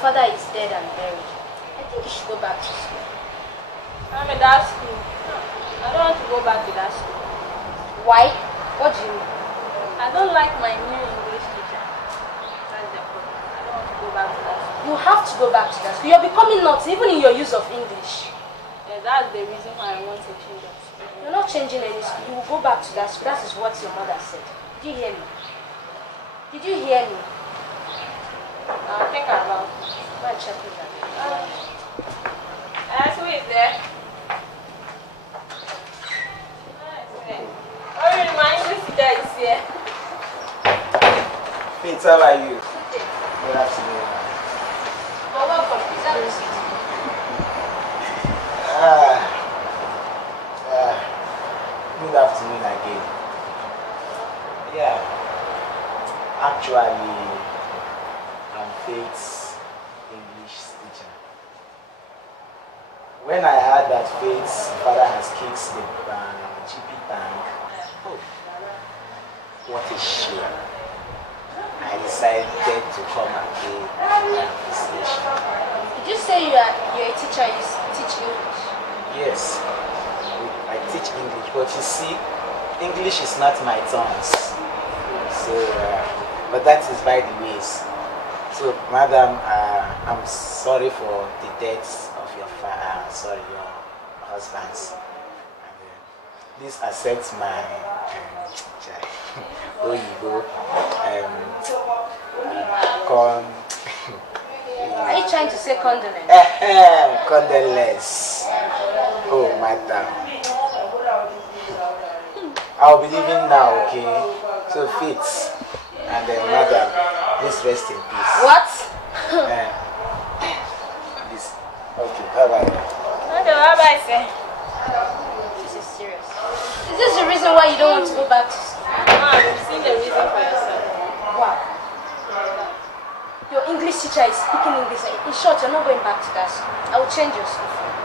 father is dead and buried. I think you should go back to school. I'm in that school. I don't want to go back to that school. Why? What do you mean? I don't like my new English teacher. That's the problem. I don't want to go back to that school. You have to go back to that school. You're becoming nuts, even in your use of English. Yeah, that's the reason why I want to change of school. You're not changing any school. You will go back to that school. That is what your mother said. Did you hear me? Did you hear me? I'll think about it. Go and check with that. Who is there? Oh, my English teacher is here. Pete, how are you? Good afternoon. You're welcome. Is that the seat? Good afternoon again. Yeah. Actually, I'm Faith's English teacher. When I heard that Faith's father has kicked the GP bank, oh, what a shame. I decided to come and pay my appreciation. Did you say you're a teacher, you teach English? Yes, I teach English, but you see, English is not my tongues. So, but that is by the ways. So, madam, I'm sorry for the deaths of your your husbands. And, please accept my Are you trying to say condolence? condolence. Oh, madam. I'll be leaving now, okay? So, Fitz and then madam, please rest in peace. What? Please. Okay, bye-bye. Okay, bye-bye, sir. This is serious. Is this the reason why you don't want to go back to school? You've seen the reason for yourself. Wow. Your English teacher is speaking English. In short, you're not going back to that school. I will change your school for you.